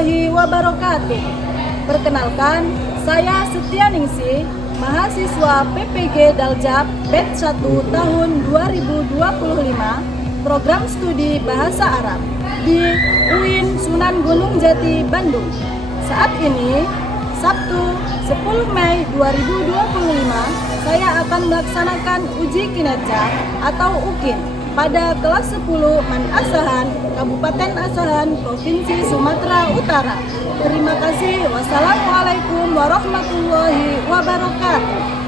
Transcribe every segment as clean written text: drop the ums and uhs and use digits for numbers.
warahmatullahi wabarakatuh. Perkenalkan, saya Setianingsih, mahasiswa PPG Daljab Batch 1 tahun 2025, program studi Bahasa Arab di UIN Sunan Gunung Jati, Bandung. Saat ini, Sabtu 10 Mei 2025, saya akan melaksanakan uji kinerja atau UKIN pada kelas 10 Man Asahan, Kabupaten Asahan, Provinsi Sumatera Utara. Terima kasih. Wassalamualaikum warahmatullahi wabarakatuh.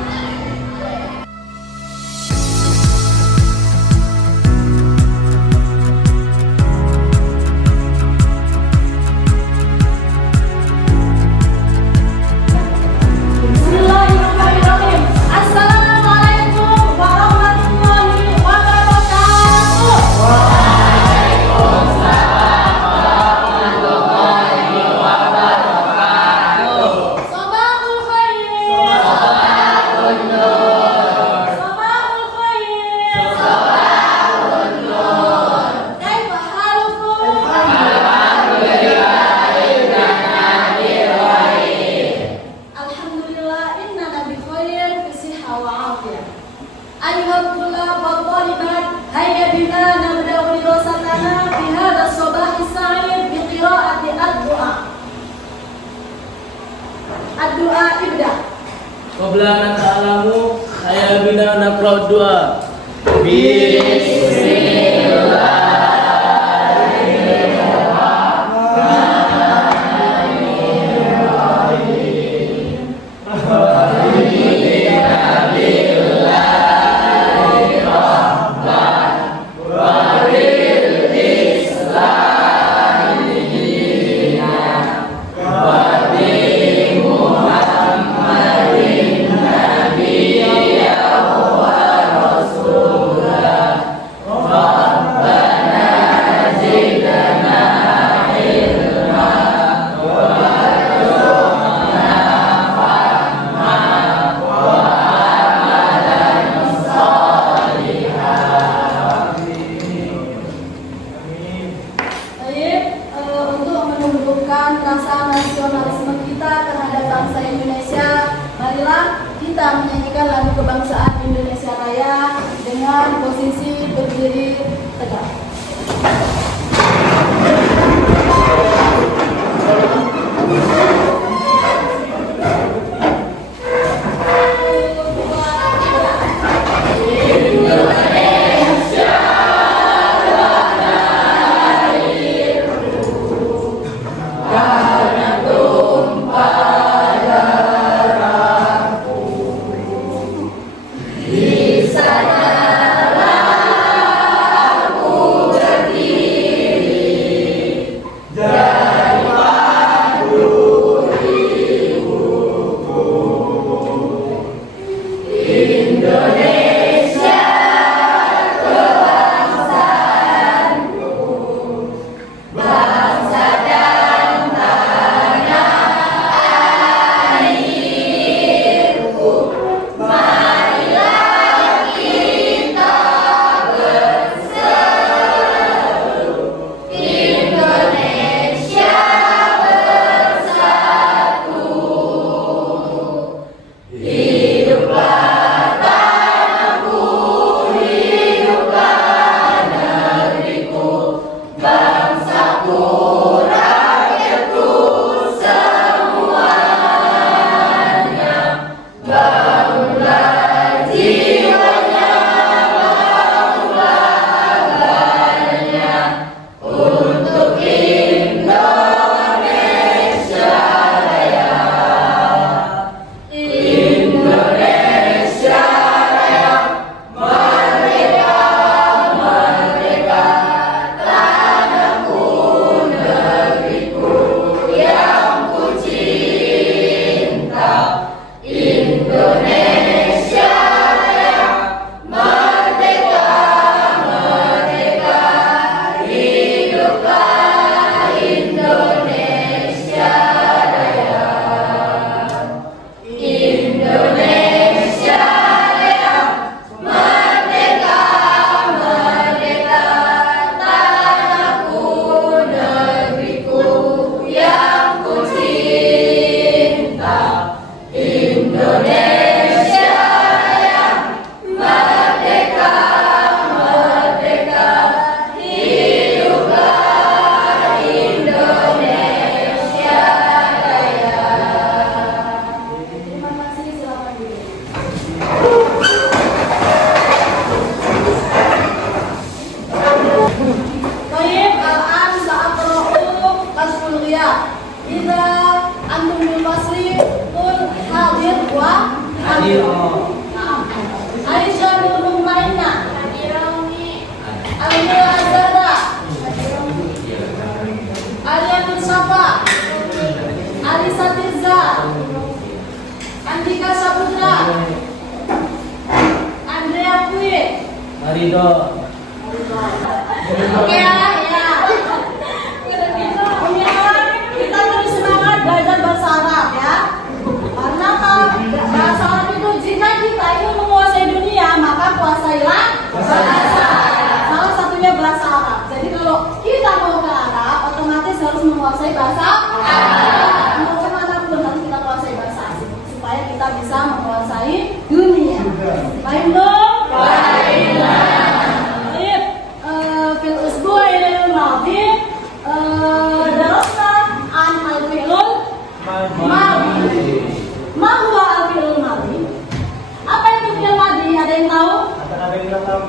Ad-du'a ibda. Qabla an ta'lamu hayya bina naqra du'a. Bismillah. Rasa nasionalisme kita terhadap bangsa Indonesia, marilah kita menyanyikan lagu kebangsaan Indonesia Raya dengan posisi berdiri tegak. Bangsa dan Ida antum bil basri kul hadir wa hadir. Aisyah bin Mu'minah Aliyah Azara Aliyatul Safa Alisa Tirza Andika Saputra Andrea Kui Marido. Oke ya. Kita terus semangat belajar bahasa Arab ya. Karena bahasa Arab itu jika kita ingin menguasai dunia maka kuasailah bahasa. Salah satunya bahasa Arab. Jadi kalau kita mau ke Arab otomatis harus menguasai bahasa Arab. Mau kemanapun harus kita kuasai bahasa asing supaya kita bisa menguasai dunia. Baik dong? Baik. Fil usbu'il madhi darasna an al-fi'lul madhi. Ma huwa al-fi'lul madhi? Apa itu fi'il madhi? Ada yang tahu? Ada yang tahu.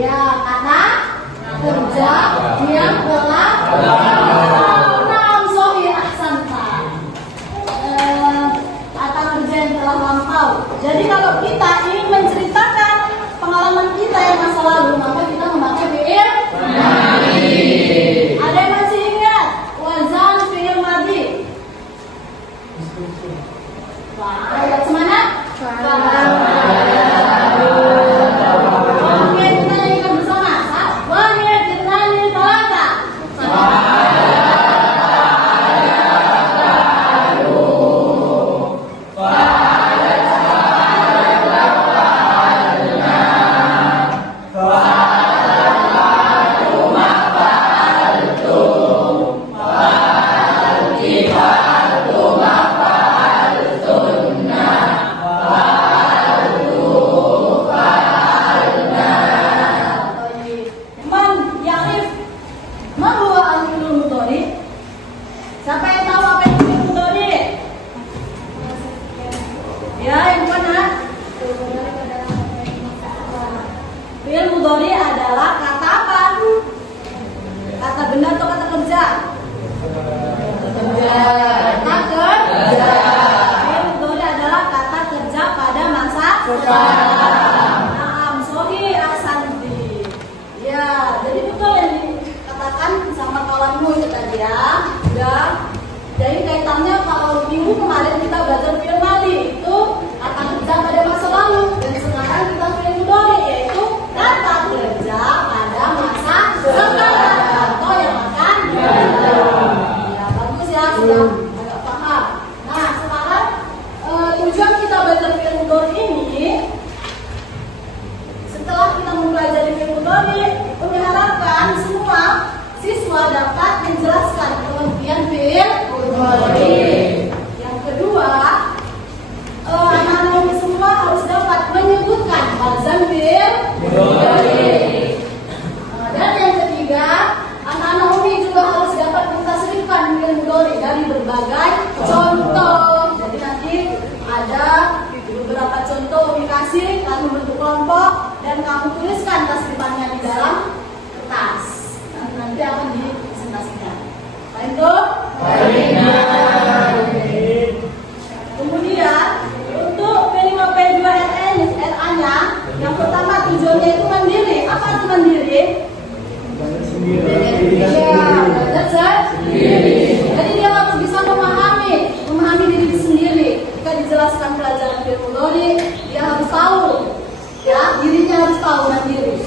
Ya, kata kerja yang telah Naam sahih ahsanta. Kata kerja yang telah lampau. Jadi kalau kita ingin menceritakan pengalaman kita yang masa lalu, maka kita memakai fi'il madhi. Ada yang masih ingat wazan fi'il madhi? Wah, ayat semana? Oke, kita nyanyikan bersama. Wahid, itnani, thalatha. Man ya'rif ma huwa al-fi'lul mudhari? Siapa yang tahu apa itu fi'il mudhari? Ya, yang mana? Fi'il mudhari adalah kata apa? Kata benda atau kata kerja? Kata kerja. Fi'il mudhari adalah kata kerja pada masa sekarang. Naam, sahih ahsanti. Ya, jadi betul yang dikatakan sama kawanmu itu tadi ya. Ya. Jadi kaitannya kalau minggu kemarin kita belajar fi'il madhi itu kata kerja pada masa lalu dan sekarang kita fi'il mudhari yaitu kata kerja pada masa sekarang. Contoh yang akan datang. Ya, bagus ya, sudah agak paham. Nah, sekarang tujuan kita belajar fi'il mudhari ini setelah kita mempelajari fi'il mudhari itu diharapkan semua siswa dapat menjelaskan pengertian fi'il mudhari. Yang kedua, anak-anak semua harus dapat menyebutkan wazan fi'il mudhari. Dan yang ketiga, anak-anak umi juga harus dapat mentasrifkan fi'il mudhari dari berbagai contoh. Jadi nanti ada beberapa contoh umi kasih, lalu bentuk kelompok dan kamu tuliskan tasrifannya di dalam kertas. Nanti akan dipresentasikan. Baik dong? Baik. Kemudian untuk P5P2RA-nya yang pertama tujuannya itu mandiri. Apa itu mandiri? Ya, belajar sendiri. Jadi dia harus bisa memahami diri sendiri. Jika dijelaskan pelajaran fi'il mudhari, dia harus tahu. Ya, dirinya harus tahu mandiri.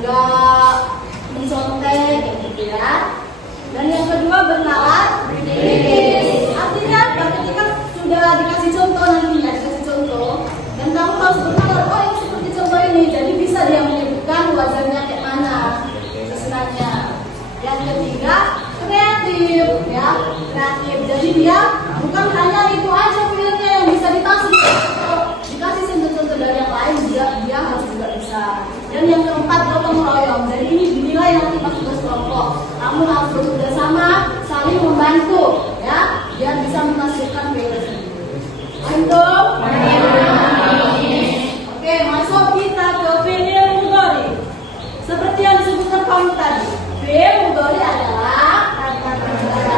Enggak mencontek gitu ya. Dan yang kedua bernalar kritis. Artinya ketika sudah dikasih contoh nantinya dikasih contoh dan kamu harus bernalar, oh ini seperti contoh ini, jadi bisa dia menyebutkan wazannya kayak mana susunannya. Yang ketiga kreatif ya, kreatif. Jadi dia bukan hanya itu aja filmnya yang bisa ditasrif, dikasih contoh-contoh dari yang lain dia harus juga bisa. Dan yang keempat gotong royong. Jadi ini dinilai nanti pas tugas kelompok. Kamu harus bekerja sama, saling membantu, ya, biar bisa menghasilkan film sendiri. Antum? Oke, masuk kita ke fi'il mudhari. Seperti yang disebutkan kamu tadi, fi'il mudhari adalah kata kerja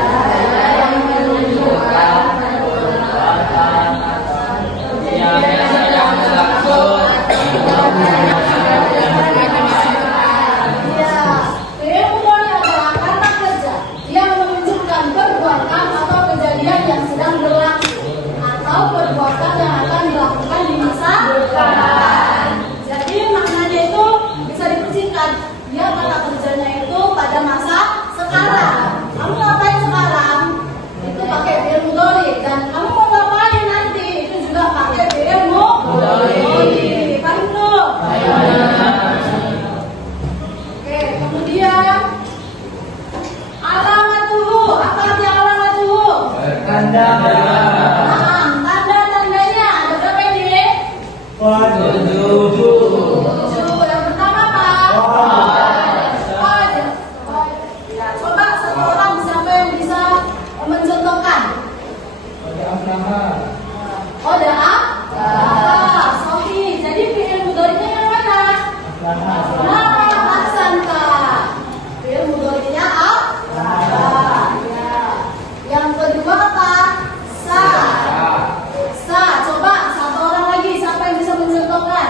Nah, tanda-tandanya ada berapa ini? 7. Tujuh. Yang pertama apa? Wajah. Ya, coba satu orang siapa yang bisa mencontohkan? Oh, ada A? Sofi. Jadi fi'il mudhari'nya yang mana? Nah, ahsanta. Fi'il mudhari'nya A? Ya. Yang kedua apa? Sa. Sa. Coba satu orang lagi siapa yang bisa mencontohkan?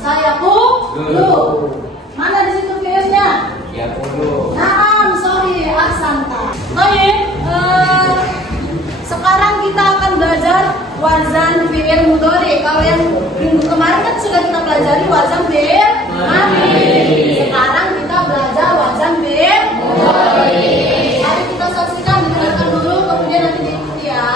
Saya dulu. Mana di situ fi'ilnya? Naam, sorry, ahsanta. Baik, sekarang kita akan belajar wazan fi'il mudhari. Kalau yang minggu kemarin kan sudah kita pelajari wazan fi'il madi. Sekarang kita belajar wazan fi'il mudhari. Mari kita saksikan, dengarkan dulu, kemudian nanti diikuti ya.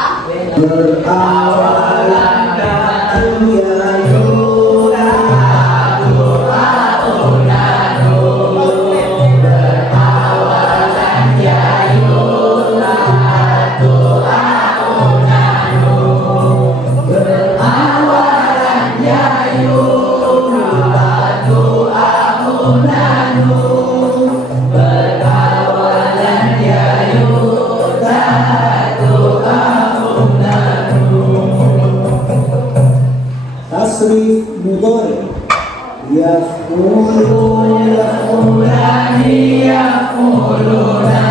Tasrif mudhari yaqulu yaqulani yaquluna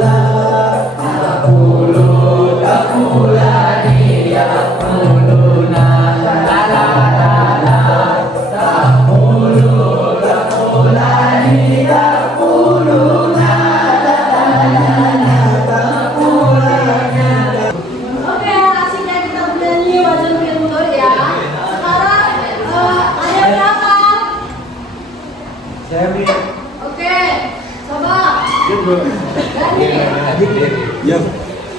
la taqulu taqulani yaquluna la taqulu taqulani yaquluna Oke, aslinya kita bernyanyi wazan fi'il mudhari ya. Sekarang ada berapa? Oke, coba. Dani.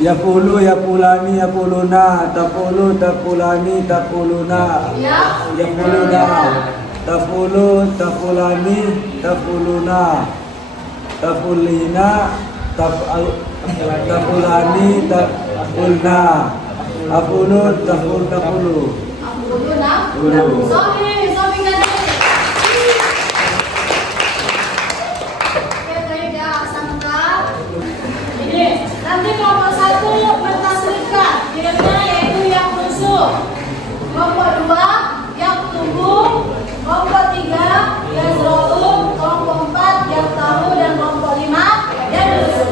Yaqulu yaqulani yaquluna taqulu taqulani taquluna Ya. yaquluna taqulu taqulani taquluna taqulina taqulani taqulna aqulu taqulu Aku dulu nak. Sofi nggak ada. Oke, baik ya, sangka. Ini nanti kelompok satu mentasrifkan fi'ilnya yaitu yang khusus. Kelompok dua yang tumbuh. Kelompok tiga yang zro'u. Kelompok empat yang tahu dan kelompok lima yang rusuh.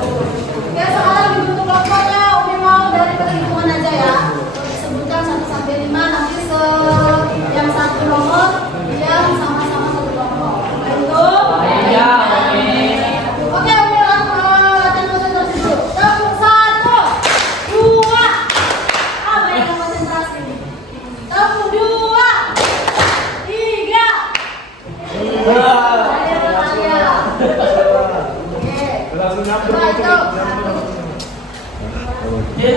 Oke, sekarang dibentuk kelompoknya. Umi mau dari perhitungan aja ya. Sebutkan 1 sampai 5 nanti yang satu nomor yang sama-sama satu kelompok. Itu? Iya. Oke, Umi latihan konsentrasi dulu. Tepuk 1, 2. Apa yang konsentrasi? Tepuk 2, 3. Oke.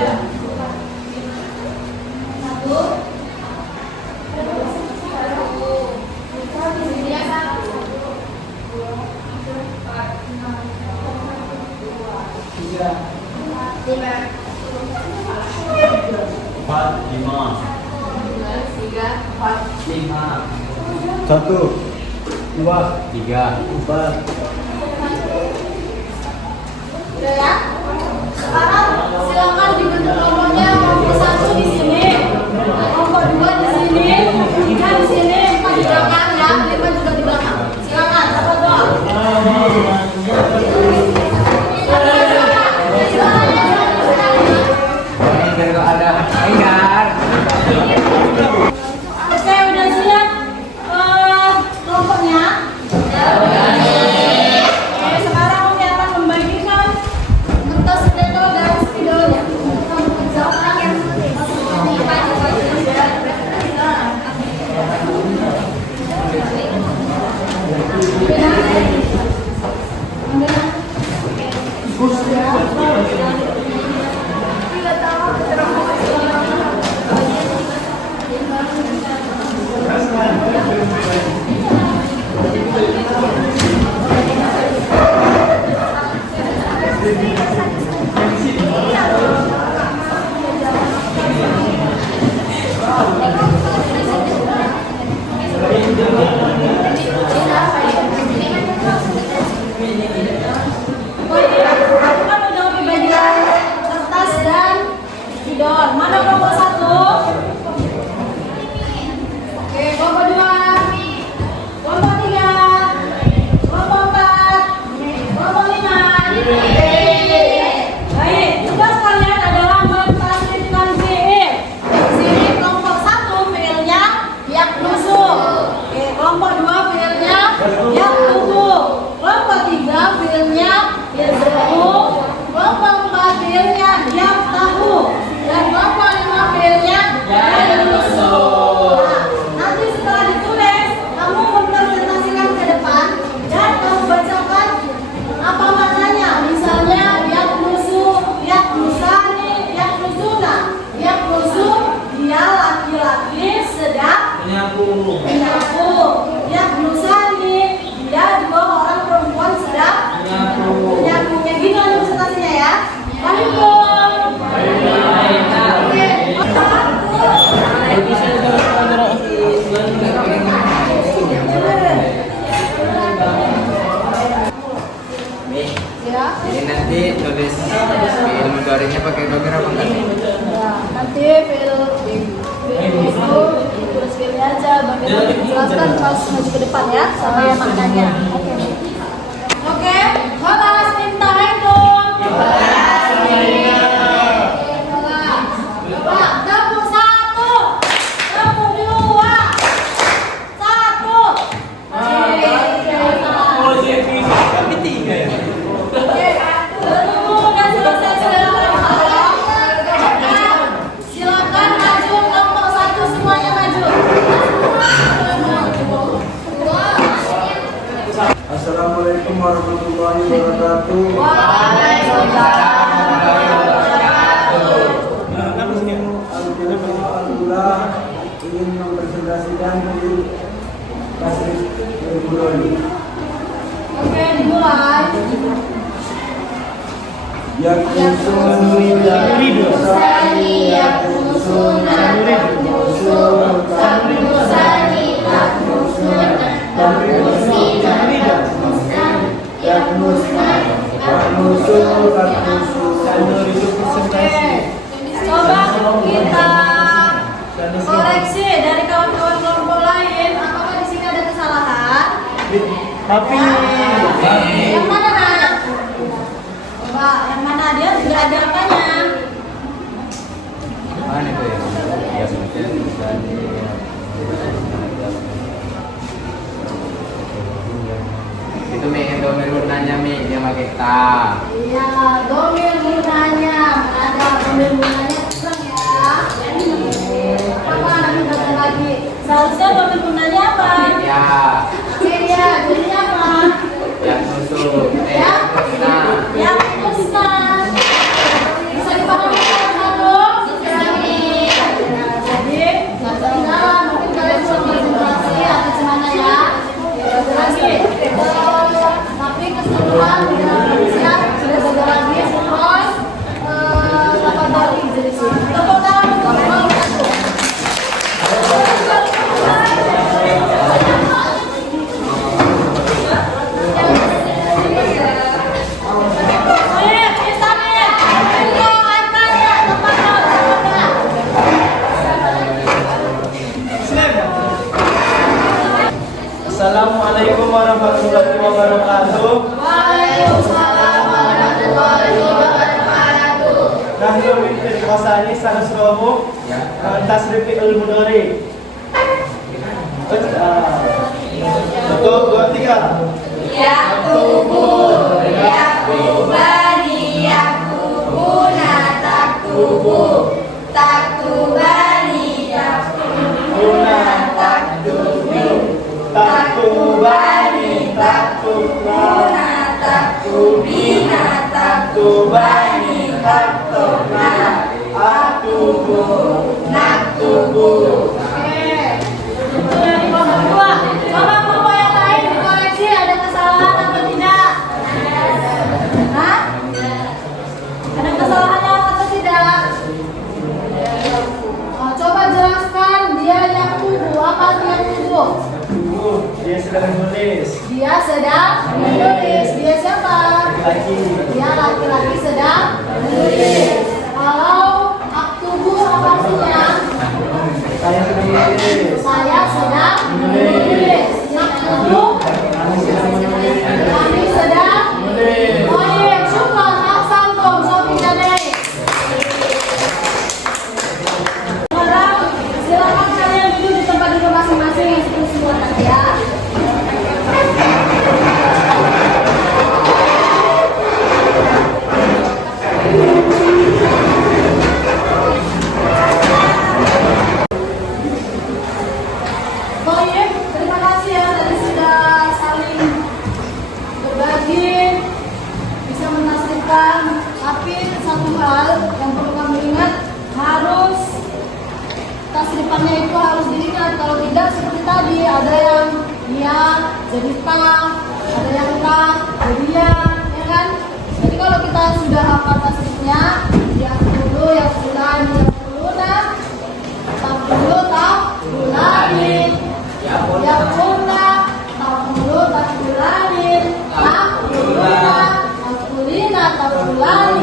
Satu, dua, Tiga. empat. Udah ya? Sekarang silakan dibentuk kelompoknya. Kelompok 1 di sini, kelompok 2 di sini, 3 di sini, 4 di belakang ya, 5 juga di belakang. Silakan, apa doang? Oke, udah siap kelompoknya? Oke, sekarang Umi akan membagikan kertas spidol dan spidolnya. Kita mengerjakan yang tulis fi'il mudhari'nya pakai dhamir apa enggak nih? Ya, nanti fil itu ditulis filnya aja, bagaimana dijelaskan pas maju ke depan ya, sama yang maknanya. Oke. Oke, kelas Intahaikum. Coba, gabung 1, gabung 2, 1. Kami 3 ya. Oke, udah selesai silakan maju kelompok 1 semuanya maju. Assalamualaikum warahmatullahi wabarakatuh. Alhamdulillah ingin mempresentasikan dari Tasrif Al-Qurani. Oke, dimulai. Coba kita koreksi dari kawan-kawan kelompok lain, apakah di sini ada kesalahan? Tapi Yang mana nak? Coba yang mana, dia juga ada apanya? Mana itu ya? Ya, itu Mi, yang dhamir gunanya Mi, dia pakai ta. Iya, domir gunanya. Ada domir gunanya kurang ya. Apa nanti datang lagi? Seharusnya domir gunanya apa? Ya, Oke ya, jadinya apa? yang nusuk. Ya, Nah, yang teruskan. Bisa dipahami satu? Jadi, ketinggalan. Mungkin kalian bisa konsentrasi atau gimana ya? Lagi. Tapi keseluruhan siap sudah belajar lagi terus dapat dari jadi sini. Tepuk tangan untuk kelompok 1. Assalamualaikum warahmatullahi wabarakatuh. Waalaikumsalam warahmatullahi wabarakatuh. Nahnu min firqasani sanasrahu tasrif fi'il mudhari'. 1, 2, 3. Yaktubu, yaktubani, yaktubuna, taktubu, taktubani, yaktubuna, taktubu, taktubani, taktubuna, taktubina, taktubani, taktubna, aktubu, naktubu. Itu dari kelompok 2. Coba kelompok yang lain dikoreksi, ada kesalahan atau tidak? Hah? Ada kesalahannya atau tidak? Oh, coba jelaskan dia yang tubuh. Apa dia tubuh? Dia sedang menulis. Dia sedang menulis. Dia siapa? Lagi. Dia laki-laki sedang menulis. Kalau aktubu apa artinya? Saya sedang menulis. Saya sedang menulis. Aktubu kami sedang menulis. Oh iya, syukran. Ahsantum, Sofi Jadei. Sekarang silakan kalian duduk di tempat duduk masing-masing yang seperti semua tadi ya. Baik, terima kasih ya tadi sudah saling berbagi, bisa menasihkan. Tapi satu hal yang perlu kamu ingat, harus tasrifannya itu harus diingat. Kalau tidak seperti tadi, ada yang ya jadi ta, ada yang ta jadi ya kan? Jadi kalau kita sudah hafal tasrifnya, yang dulu, yang bulan, yang buluna, tak dulu, tak bulanin. Yakuna, takulu, takulanin, takuluna, takulina, takulanin.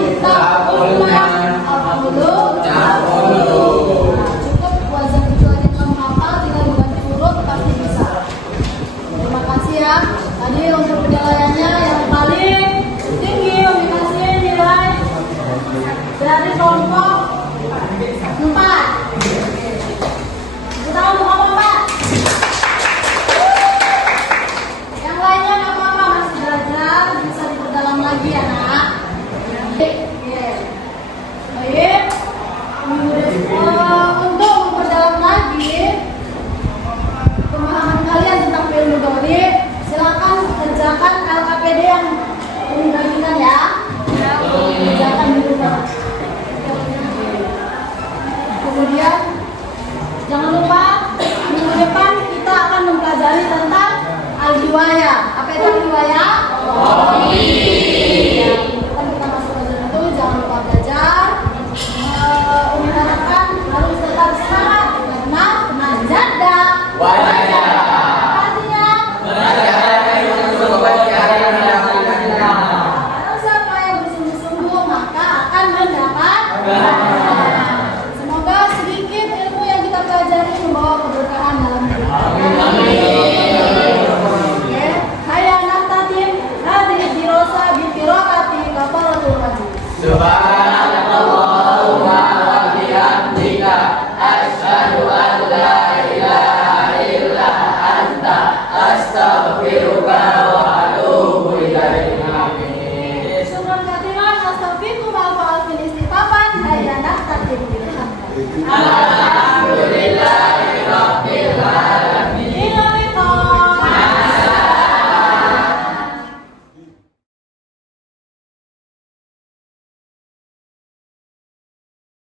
Semoga sedikit ilmu yang kita pelajari membawa keberkahan dalam hidup. Oke, saya Natatin Nadir Dirosa binti Rokati Kafaratul Majid. Subhanallah.